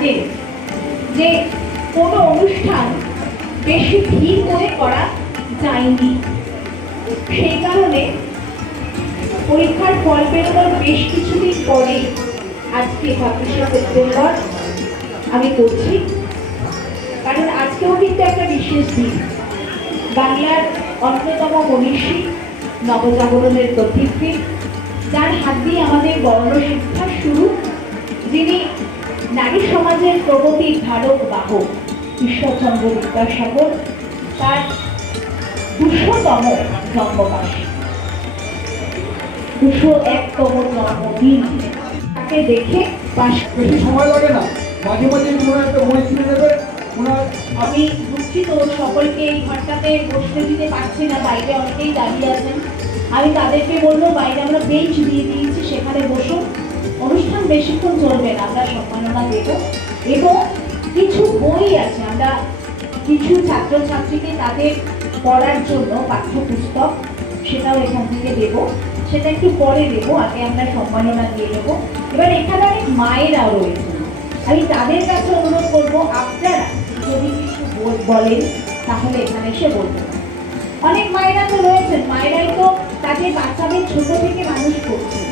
জানে যে কোনো অনুষ্ঠান বেশি ভিড় করে করা যায়নি। সেই কারণে পরীক্ষার ফল বেরোনোর বেশ কিছুদিন পরে আজকে ২৬শে সেপ্টেম্বর আমি করছি, কারণ আজকেও কিন্তু একটা বিশেষ দিন। বাংলার অন্যতম মনীষী, নবজাগরণের প্রতীকী, যার হাত দিয়ে আমাদের বর্ণ শিক্ষা শুরু, যিনি নারী সমাজের প্রগতির ধারক বাহক, ঈশ্বরচন্দ্র বিদ্যাসাগর, তার ২০০তম জন্মবার্ষিকী, ২০১তম জন্মদিন। তাকে দেখে বেশি সময় লাগে না, মাঝে মাঝে কোনো একটা বই ছিঁড়ে দেবে। আমি দুঃখিত, সকলকে এই ঘরটাতে বসতে দিতে পারছি না, বাইরে অনেকেই দাঁড়িয়ে আছেন। আমি তাদেরকে বলবো বাইরে আমরা বেঞ্চ দিয়ে দিয়েছি, সেখানে বসুন। অনুষ্ঠান বেশিক্ষণ চলবে না, আমরা সম্মাননা দেব এবং কিছু বই আছে, আমরা কিছু ছাত্রছাত্রীকে তাদের পড়ার জন্য পাঠ্যপুস্তক সেটাও এখান থেকে দেব, সেটা একটু পরে দেবো, আগে আমরা সম্মাননা দিয়ে দেবো। এবার এখানে অনেক মায়েরাও রয়েছে, আমি তাদের কাছে অনুরোধ করবো আপনারা যদি কিছু বলেন তাহলে এখানে এসে বলতে পারেন। অনেক মায়েরা তো রয়েছেন, মায়েরাই তো তাদের বাচ্চাদের ছোট থেকে মানুষ করছেন।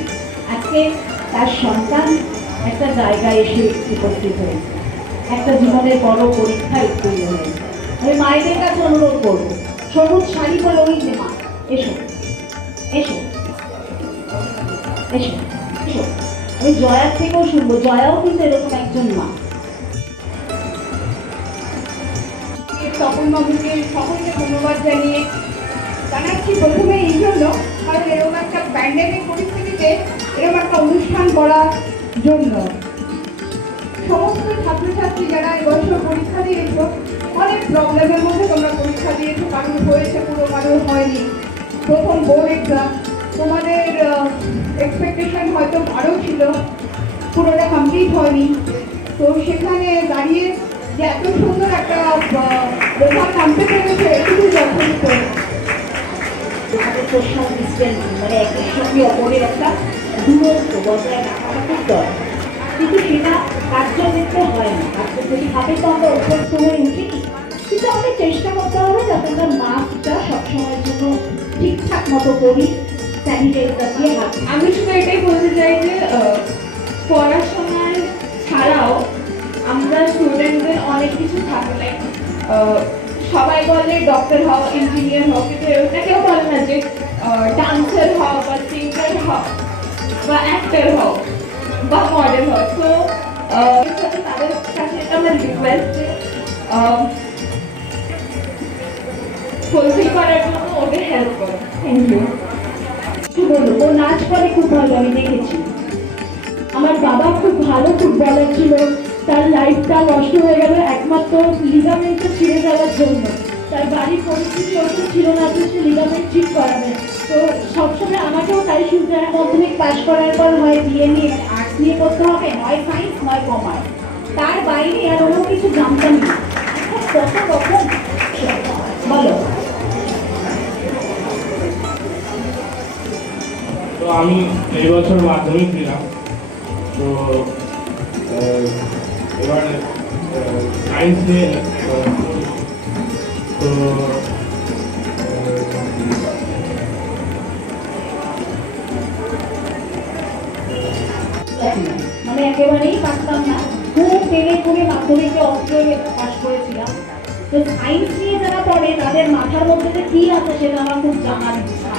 আজকে তার সন্তান একটা জায়গায় এসে উপস্থিত হয়েছে, একটা জীবনের বড় পরীক্ষা উত্তীর্ণ হয়েছে। আমি মায়েদের কাছে অনুরোধ করবো, সবুজ শাড়ি পরে ওই যে মা, এসো এসো এসো এসো। আমি জয়ার থেকেও শুনবো, জয়াও কিন্তু এরকম একজন মা। তপন বাবুকে সকলকে ধন্যবাদ জানাচ্ছি প্রথমে এই জন্য, কারণ এরকম একটা প্যান্ডেমিক পরিস্থিতিতে এরকম একটা অনুষ্ঠান করার জন্য। সমস্ত ছাত্রছাত্রী যারা এবছর পরীক্ষা দিয়েছো, অনেক প্রবলেমের মধ্যে তোমরা পরীক্ষা দিয়েছো, কারোর হয়েছে পুরো, কারোর হয়নি। প্রথম বোর্ড এক্সাম, তোমাদের এক্সপেকটেশন হয়তো আরও ছিল, পুরোটা কমপ্লিট হয়নি। তো সেখানে দাঁড়িয়ে যে এত সুন্দর একটা রেজাল্ট আনতে পেরেছে, এটুকুই যথেষ্ট। সোশ্যাল ডিস্টেন্সিং মানে একের সঙ্গে অপরের একটা দূরত্ব বজায় রাখাটা খুব দরকার, কিন্তু সেটা কার্যক্ষেত্রে হয় না। কার্যক্ষেত্রে তো আমরা অভ্যস্ত হয়ে উঠিনি, কিন্তু আমাদের চেষ্টা করতে হবে যাতে আমরা মাস্কটা সবসময়ের জন্য ঠিকঠাক মতো করি, স্যানিটাইজার দিয়ে হাত। আমি শুধু এটাই বলতে চাই যে পড়াশোনার ছাড়াও আমরা স্টুডেন্টদের অনেক কিছু থাকে, লাইক সবাই বলে ডক্টর হও, ইঞ্জিনিয়ার হও, কিন্তু এটা কেউ বলে না যে ডান্সার হও বা সিঙ্গার হও বা অ্যাক্টর হও বা মডেল হও। তো তাদের কাছে আমার রিকোয়েস্ট যে ফুলফিল করার জন্য ওদের হেল্প করো। Thank you. কি বলবো, ও নাচ করে খুব ভালো, আমি দেখেছি। আমার বাবা খুব ভালো ফুটবলার ছিল, তার লাইফটা নষ্ট হয়ে গেল একমাত্র লিগামেন্টটা ছিঁড়ে যাওয়ার জন্য। তার বাড়ির পরিস্থিতি ওরকম ছিল না যে সে লিগামেন্ট ঠিক করাবে। তো সবসময় আমাকেও তাই শুনতে হয়, মাধ্যমিক পাশ করার পর হয় বিএ নিয়ে আর্টস নিয়ে করতে হবে, নয় সায়েন্স নয় কমার্স, তার বাইরে আর অন্য কিছু জানতাম না। কত রকম বলো। তো আমি এই বছর মাধ্যমিক দিলাম, তো এবার সায়েন্স নিয়ে তো মানে একেবারেই পারতাম না, খুব পেলে করে মাধ্যমিকে অস্ট্রে পাস করেছিলাম। তো সায়েন্স নিয়ে যারা পড়ে তাদের মাথার মধ্যে যে কি আছে সেটা আমার খুব জানার ইচ্ছা,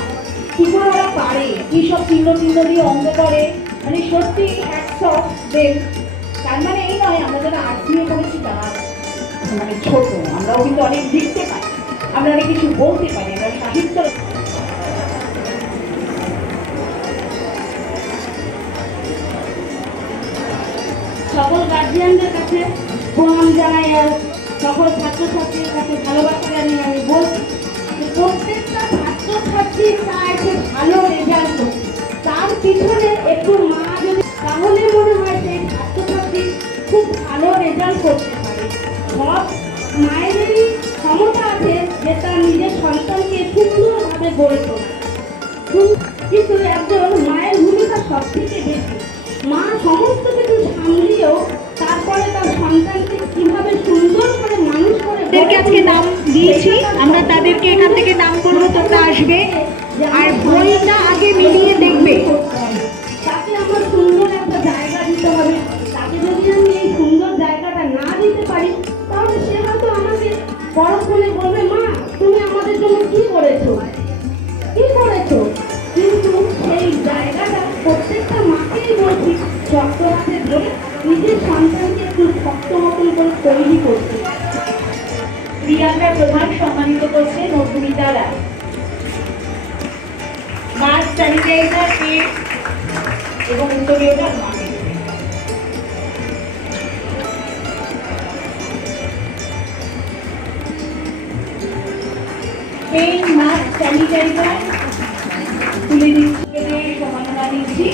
কি করে ওরা পারে, কি সব চিহ্ন দিয়ে অঙ্ক করে, মানে সত্যি হ্যাটস অফ দেম। তার মানে এই নয় আমরা যারা আর্টস নিয়ে পড়েছি তারা মানে ছোট, আমরাও কিন্তু অনেক লিখতে পারি, আমরা অনেক কিছু বলতে পারি, আমরা সাহিত্য। সকল গার্জিয়ানদের কাছে প্রণাম জানাই আর সকল ছাত্রছাত্রীর কাছে ভালোবাসা জানিয়ে আমি বলছি প্রত্যেকটা ছাত্রছাত্রী চায় যে ভালো রেজাল্ট হোক, তার পিছনে একটু মা যদি, তাহলে মনে হয় সেই ছাত্রছাত্রী খুব ভালো রেজাল্ট করতে পারে। সব মায়েদেরই ক্ষমতা আছে যে তার নিজের সন্তানকে সুন্দরভাবে গড়ে তোলা, কিন্তু একজন মায়ের ভূমিকা সব থেকে বেশি। মা সমস্ত কিছু সামলিয়েও তারপরে তার তাদেরকে এখান থেকে নাম করবো, তোমরা আসবে আর বইটা আগে মিলিয়ে দেখবে। তাকে আমার সুন্দর একটা জায়গা দিতে হবে। তাকে যদি আমি এই সুন্দর জায়গাটা না দিতে পারি, তাহলে সে হয়তো আমাকে পরক্ষণে বলবে, মা তুমি আমাদের জন্য কি করেছো, কি করেছো। কিন্তু সেই জায়গাটা প্রত্যেকটা মাকেই বলছি শক্ত হাতে ধরে নিজের সন্তানকে একটু শক্ত মতন করে তৈরি করতে। প্রিয়াঙ্কা প্রধান সম্মানিত করছে মধুমিতা রায়। মাস্ক, স্যানিটাইজার, পেট এবং উত্তরীয়টা মাকে দেবে। পেন, মাস্ক, স্যানিটাইজার তুলে দিচ্ছি, সমানতা দিচ্ছি।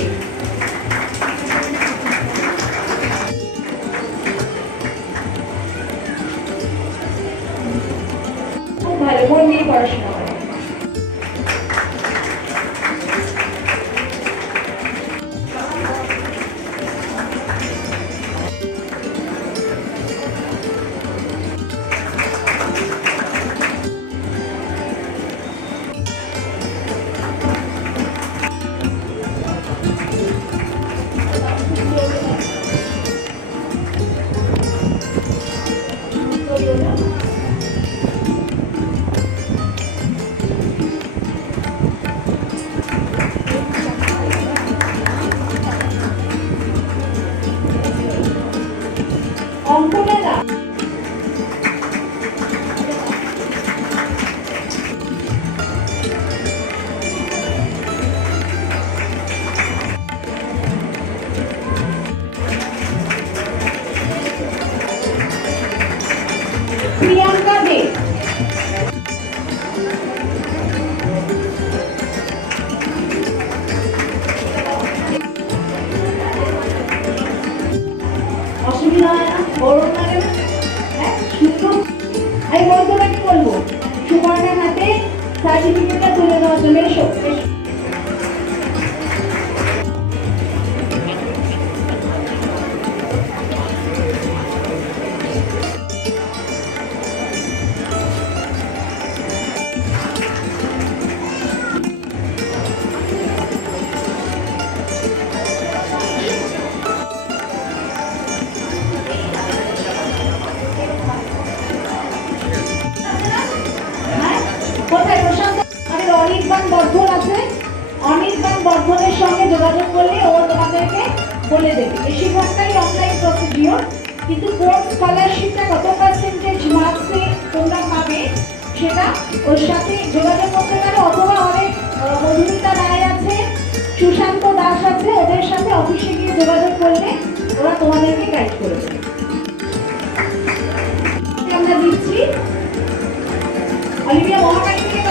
খুব ভালো, মন দিয়ে পড়াশোনা করে। অঙ্কটা প্রিয়াঙ্কা দে। অসুবিধা হয় না, গরম লাগে না? হ্যাঁ, শুকনো। আমি বলতে কি বলবো, সুবর্ণার হাতে সার্টিফিকেটটা তুলে দেওয়ার জন্য। এসো, এসো। কোথায় প্রশান্ত? আমাদের অনির্বাণ বর্ধন আছে, অনির্বাণ বর্ধনের সঙ্গে যোগাযোগ করলে ও তোমাদেরকে বলে দেবে। বেশিরভাগটাই অনলাইন প্রসিডিওর, কিন্তু কোর্স স্কলারশিপটা কত পার্সেন্টেজ মার্কসে তোমরা পাবে সেটা ওর সাথে যোগাযোগ করতে পারো, অথবা অনেক মধুমিতা রায় আছে, সুশান্ত দাস আছে, ওদের সাথে অফিসে গিয়ে যোগাযোগ করলে ওরা তোমাদেরকে গাইড করে দেবে। আমরা দিচ্ছি অলিভিয়া মহাকালী থেকে।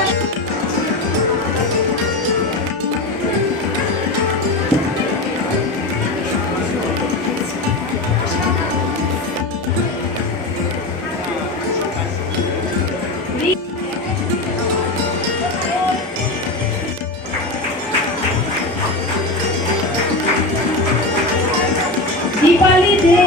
দীপালি দে।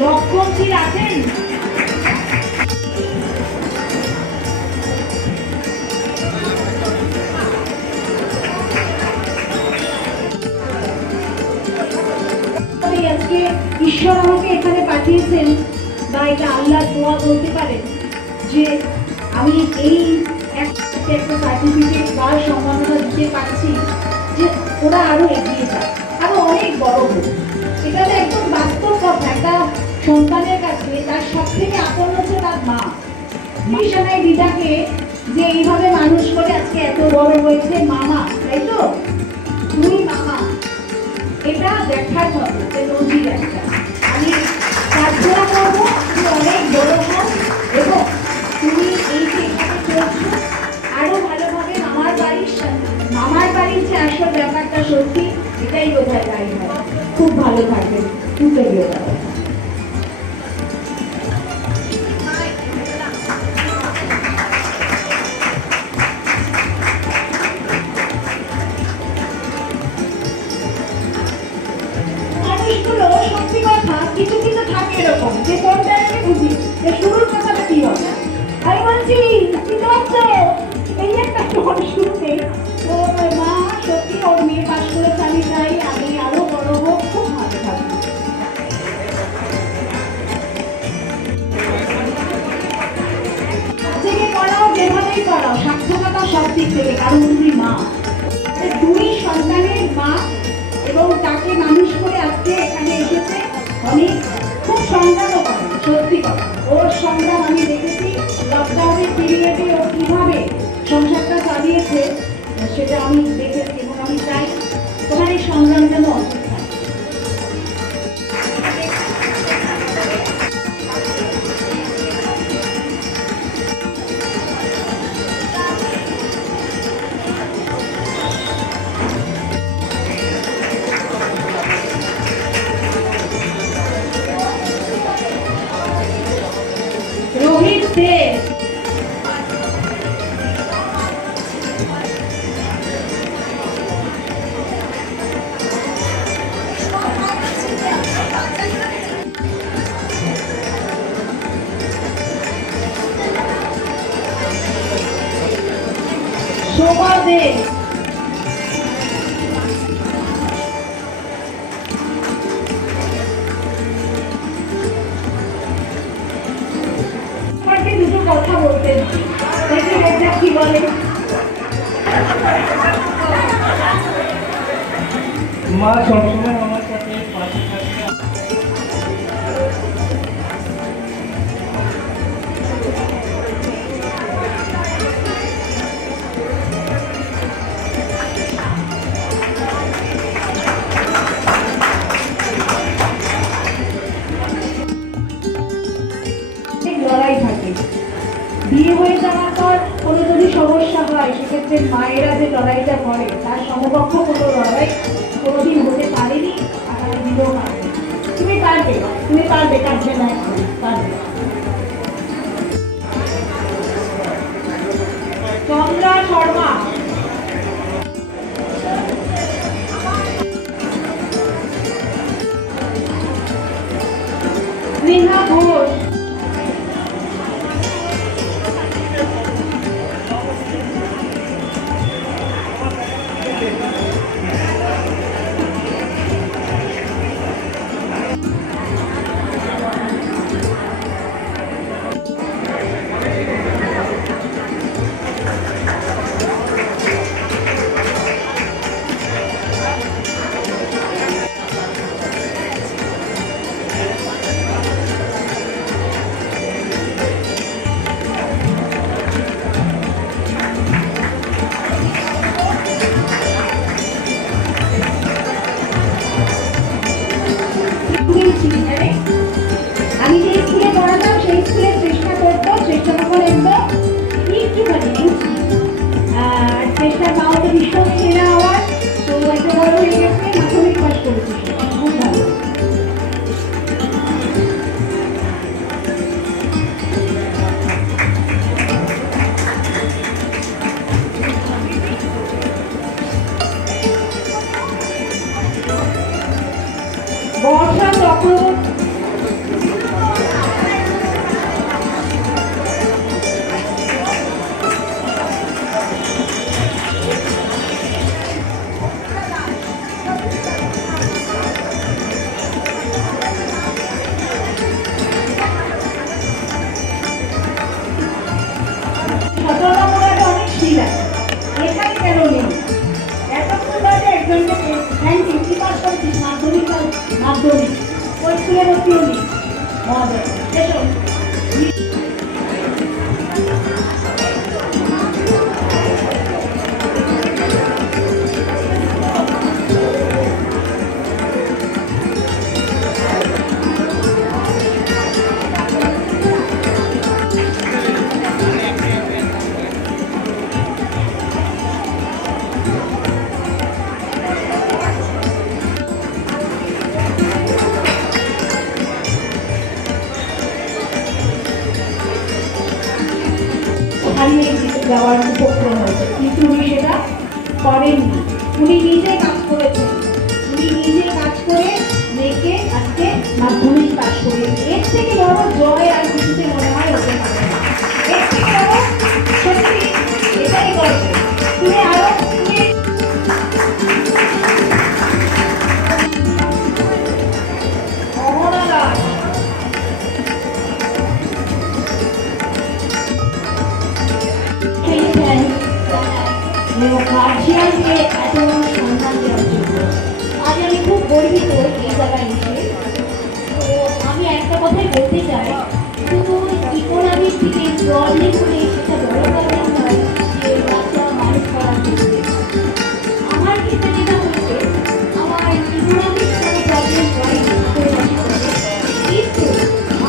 লক্ষ্মণজি আছেন? আজকে ঈশ্বর আমাকে এখানে পাঠিয়েছেন, বা এটা আল্লাহর দোয়া বলতে পারেন, যে আমি এই একটা সার্টিফিকেট বা সম্মাননা দিতে পারছি, যে ওরা আরো এগিয়ে যায়, আরো অনেক বড় হোক। এটা তো একদম বাস্তব কথা। একটা সন্তানের কাছে তার সব থেকে আপন হচ্ছে তার মা। মিশনাই দিদাকে যে এইভাবে মানুষ করে আজকে এত বড় হয়েছে, মামা, তাই তো? তুমি মামা, এটা দেখার মতো, যে নজির একটা। আমি প্রার্থনা করবো তুমি অনেক বড় হও, এবং তুমি এই যে এখানে চলছো আরো ভালোভাবে মামার বাড়ির যে আসল ব্যাপারটা সত্যি, এটাই বোধহয় তাই হয়। খুব ভালো থাকবেন। কৃতজ্ঞতা। মানুষগুলো সত্যি কথা কিছু কিছু থাকে এরকম যে কোনটা আমি বুঝি যে শুরুর কথাটা কি হবে। আমি বলছি কি করছো, এই একটা টোন শুরুতে। তো মা সত্যি ওর মেয়ে পাশ করেছে, আমি চাই আমি আরো বড় হোক, খুব ভালো থাকবো। থেকে করাও যেভাবেই করাও, সার্থকতা সব দিক থেকে, কারণ তুমি মা, দুই সন্তানের মা, এবং তাকে মানুষ করে আজকে এখানে এসেছে। অনেক খুব সংগ্রামও করে, সত্যি কথা ওর সংগ্রাম আমি দেখেছি। লকডাউনের পিরিয়ডে ও কিভাবে সংসারটা চালিয়েছে সেটা আমি দেখেছি, এবং আমি চাই তোমার এই সংগ্রাম যেন অটুট থাকে। রোহিত দে শোভা দে আমাকে দুটো কথা বলতে দেখি রেজা কি বলে। মা সবসময় আমার সাথে পাশে থাকে। লড়াই থাকে, বিয়ে হয়ে যাওয়ার পর কোনো যদি সমস্যা হয় সেক্ষেত্রে মায়েরা যে লড়াইটা করে তার সমকক্ষ কোনো লড়াই কোনোদিন হতে পারেনি, আগামী দিনেও পারবে। তুমি পারবে, তুমি পারবে, কাঁদবে না, পারবে। চন্দ্রা শর্মা, স্নেহা ঘোষ, আমি যে স্কুলে পড়াতাম সেই স্কুলে চেষ্টা করতো, চেষ্টা যখন একদম একটুখানি বুঝছি আর চেষ্টা পাওয়া তো ভীষণ সেরা হওয়ার। তো একটা বড় হয়ে গেছে, মাধ্যমিক পাস করেছি, খুব ভালো। বর্ষা চক্রবর্তী, অনেক শিল আছে, এখানে কেন নেই? এতক্ষণ বাজে একজনকে থ্যাংক ইউ, কি পাস করেছিস? মাধ্যমিক, মাধ্যমিক ওই স্কুলে ভর্তি হলি, মজা এসো। হারিয়ে যাওয়ার উপক্রম হয়েছে, কিন্তু উনি সেটা করেননি। উনি নিজে কাজ করেছেন, উনি নিজে কাজ করে মেয়েকে আজকে মাধ্যমিক পাস করে দিয়ে প্রবলেম হলে সেটা বড় প্রবলেম নয় যে বাচ্চা মানুষ করার ক্ষেত্রে। আমার ক্ষেত্রে যেটা হয়েছে, আমার ইকোনমিক কোনো প্রবলেম হয়নি কিন্তু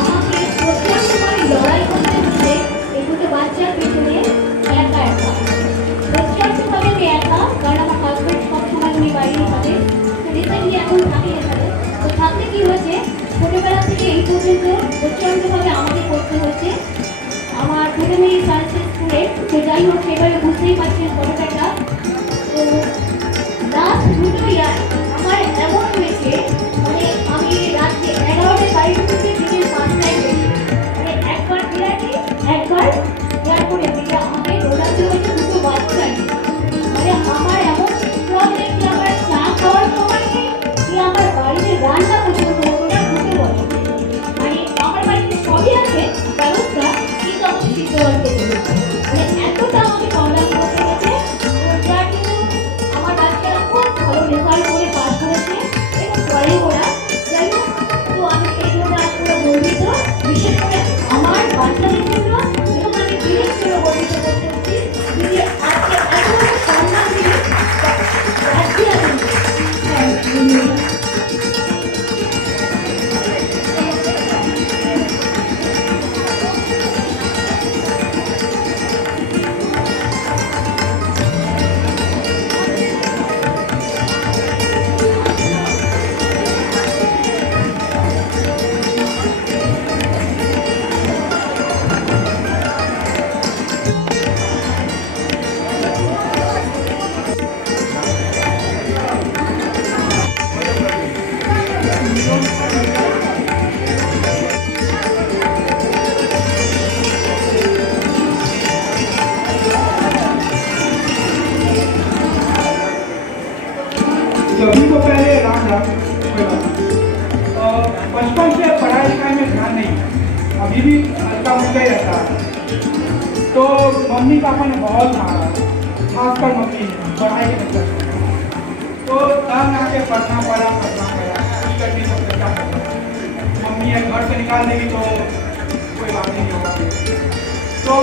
আমাকে প্রচণ্ডভাবে লড়াই করতে হচ্ছে এই দুটো বাচ্চার পেছনে একা একা। প্রচণ্ডভাবে আমি একা, কারণ আমার হাজব্যান্ড সবসময় উনি বাইরেই থাকে, রিসেন্টলি এখন থাকি এখানে। তো থাকতে কি হয়েছে, ছোটোবেলা থেকে এই পর্যন্ত প্রচণ্ডভাবে আমাকে করতে হচ্ছে। আমার প্রথমে সায়েন্সের স্টুডেন্ট, তো যাই হোক সেভাবে বুঝতেই পারছেন কতটা টাফ। তো লাস্ট দুটো ইয়ার আমার এমন হয়েছে, মানে আমি রাত্রে 11টায় বাড়ি ঢুকেছি, দিনের 5টায় বেরিয়ে, মানে একবার বিরাটি একবার এয়ারপোর্টে থেকে আমাকে দৌড়াতে হয়েছে দুটো বাচ্চা নিয়ে। মানে আমার এমন প্রবলেম যে আমার চা খাওয়ার সময় নেই, কি আমার বাড়িতে রান্না পর্যন্ত ওটা ঢুকে বলে। মানে আমার বাড়িতে সবই আছে ব্যবস্থা, কিন্তু আমাকে সিদ্ধ করতে হয়েছে। মানে এতটা আমাকে সংগ্রাম করতে হয়েছে। তো যা কিন্তু আমার বাচ্চারা খুব ভালো রেজাল্ট করে পাস করেছে এবং পরে ওরা, যাই হোক, তো আমি সেই জন্য পুরো গর্বিত, বিশেষ করে আমার বাচ্চাদের জন্য। এবং আমি বিশেষ করে গর্বিত করতে যে আজকে এত বড় সম্মান দিয়ে রাজ্যে আমি। হ্যাঁ, ধন্যবাদ। सभी को पहले राम राम। कोई बात नहीं। बचपन से पढ़ाई लिखाई में ध्यान नहीं, अभी भी हल्का मुल्का ही रहता है। तो मम्मी पापा ने बहुत मारा, खासकर मम्मी ने पढ़ाई के चक्कर में। तो तंग आके पढ़ना पड़ा कुछ कर नहीं सकते, क्या करना। मम्मी है घर से निकाल देगी तो कोई बात नहीं होगा। तो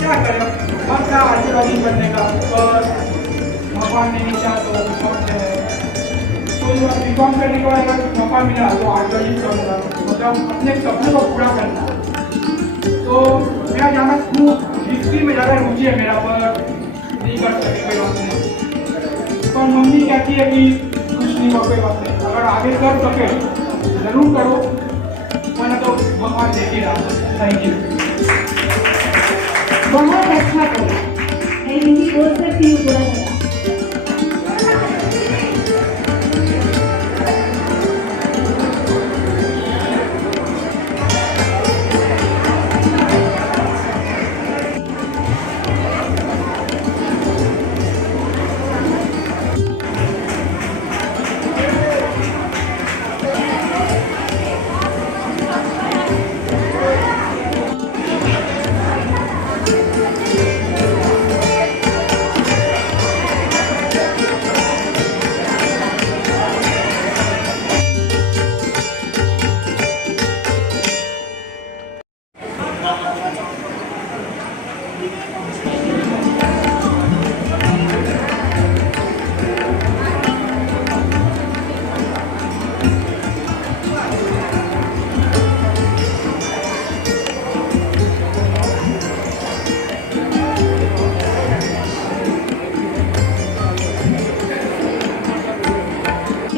क्या करें, मन था आर्कियोलॉजी पढ़ने का, और भगवान ने नहीं चाहा तो कौन से है। तो बीकॉम करने के बाद अगर मौका मिला तो आर्कियोलॉजी करूँगा, मतलब अपने सपने को पूरा करना। तो मेरा जाना हिस्ट्री में ज़्यादा रुचि है मेरा, पर नहीं कर सके, कोई बात नहीं। पर मम्मी कहती है कि कुछ नहीं हुआ, कोई बात नहीं, अगर आगे कर सके जरूर करो, वरना तो भगवान देख ही रहा। Thank you. बहुत अच्छा बोला, मैं हिंदी बोल सकती हूँ पूरा मेरा।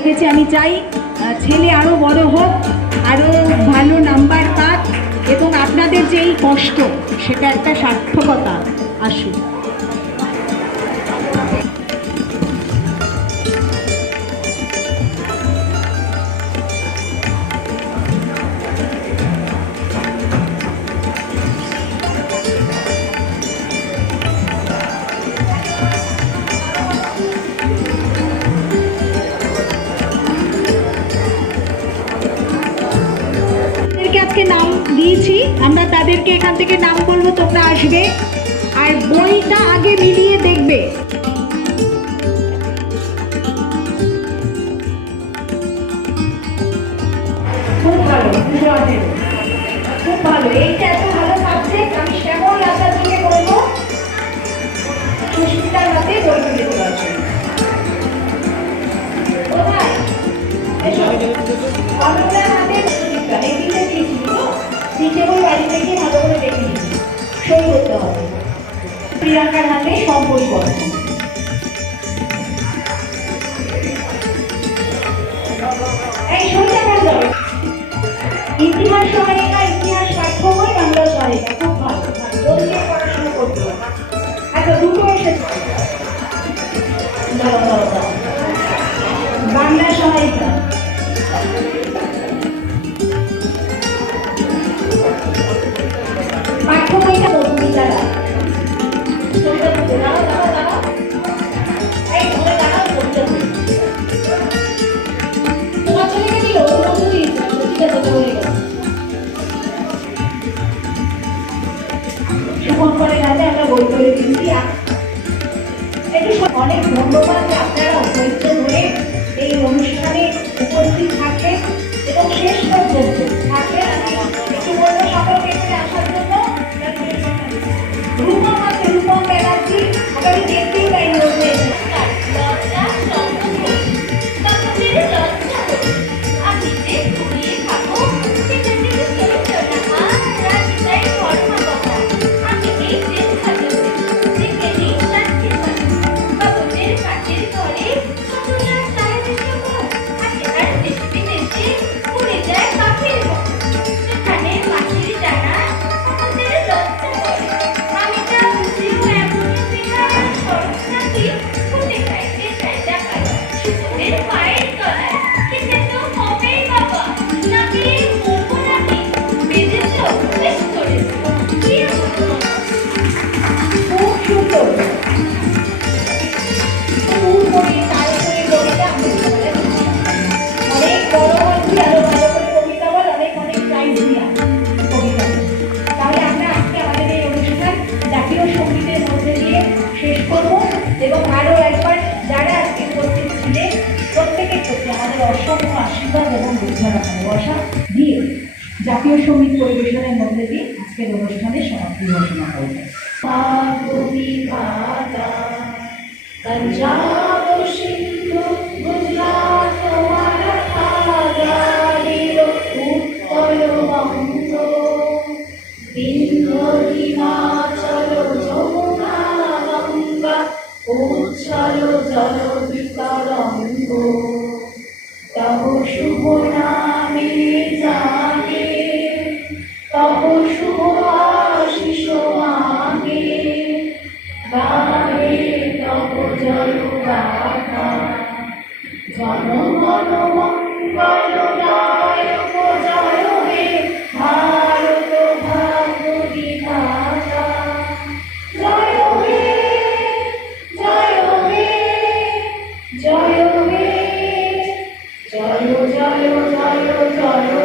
দেখেছি, আমি চাই ছেলে আরও বড় হোক, আরও ভালো নাম্বার পাক, এবং আপনাদের যে এই কষ্ট সেটা একটা সার্থকতা আসুক। আজকে নাম দিয়েছি আমরা, তাদেরকে এখান থেকে নাম বলবো, তোমরা আসবে আর বইটা আগে মিলিয়ে দেখবে। খুব ভালো, খুব ভালো, এইটা এত ভালো সাবজেক্ট আমি শ্যামল আচার্যকে বলবো সুস্মিতার হাতে বই তুলে দেওয়ার জন্য। কোথায়? এসো। অনুরার হাতে বিজ্ঞান এই তিনটে দিয়েছিল তো, তিনটে বই বাড়ি থেকে ভালো করে দেখে নিচ্ছি, সই করতে হবে। প্রিয়াঙ্কার হাতে সব বই পড়ো। এই সইটা কেন যাবে? ইতিহাস সহায়িকা, ইতিহাস পাঠ্য বই, বাংলা সহায়িকা, খুব ভালো বই নিয়ে পড়াশোনা করতে হবে। আচ্ছা দুটো এসেছে, দাঁড়াও দাঁড়াও দাঁড়াও। বাংলা সহায়িকা পাঠ্য বইটা বইটা দাঁড়াও দাঁড়াও দাঁড়াও, এই ধরে দাঁড়াও বইটা তোমার ছেলেকে দিল বন্ধু দিয়েছে, ঠিক আছে হয়ে গেল। শুভঙ্করের হাতে আমরা বই করে দিচ্ছি। একটু অনেক ধন্যবাদ যে আপনারা ধৈর্য ধরে এই অনুষ্ঠানে উপস্থিত থাকবেন এবং শেষ পর্যন্ত থাকবেন। একটু বলবো সকলকে এখানে আসার জন্য। রূপম আছে, রূপম ব্যানার্জি, ওকে আমি দেখতেই পাইনি বলতে। এবং আরো একবার যারা আজকে উপস্থিত ছিলেন প্রত্যেকের প্রতি আমাদের অসংখ্য আশীর্বাদ এবং বুঝার ভালোবাসা দিয়ে জাতীয় সঙ্গীত পরিবেশনের মধ্যে দিয়ে আজকের অনুষ্ঠানের সমাপ্তি ঘোষণা করবে। পঞ্জাব সিন্ধু গুজরাট মারাঠা দ্রাবিড় উৎকল বঙ্গ বিন্ধ্য হিমাচল যমুনা গঙ্গা উচ্ছল জল বিতরঙ্গ তব শুভ নামে জাগে তব শুভ আশিস মাগে গায়ে তব জল গাথা জনগণ মঙ্গল দায়ক জয় হে ভারত ভাগ্য বিধাতা জয় হে জয় হে জয় হে জয় জয় জয় জয়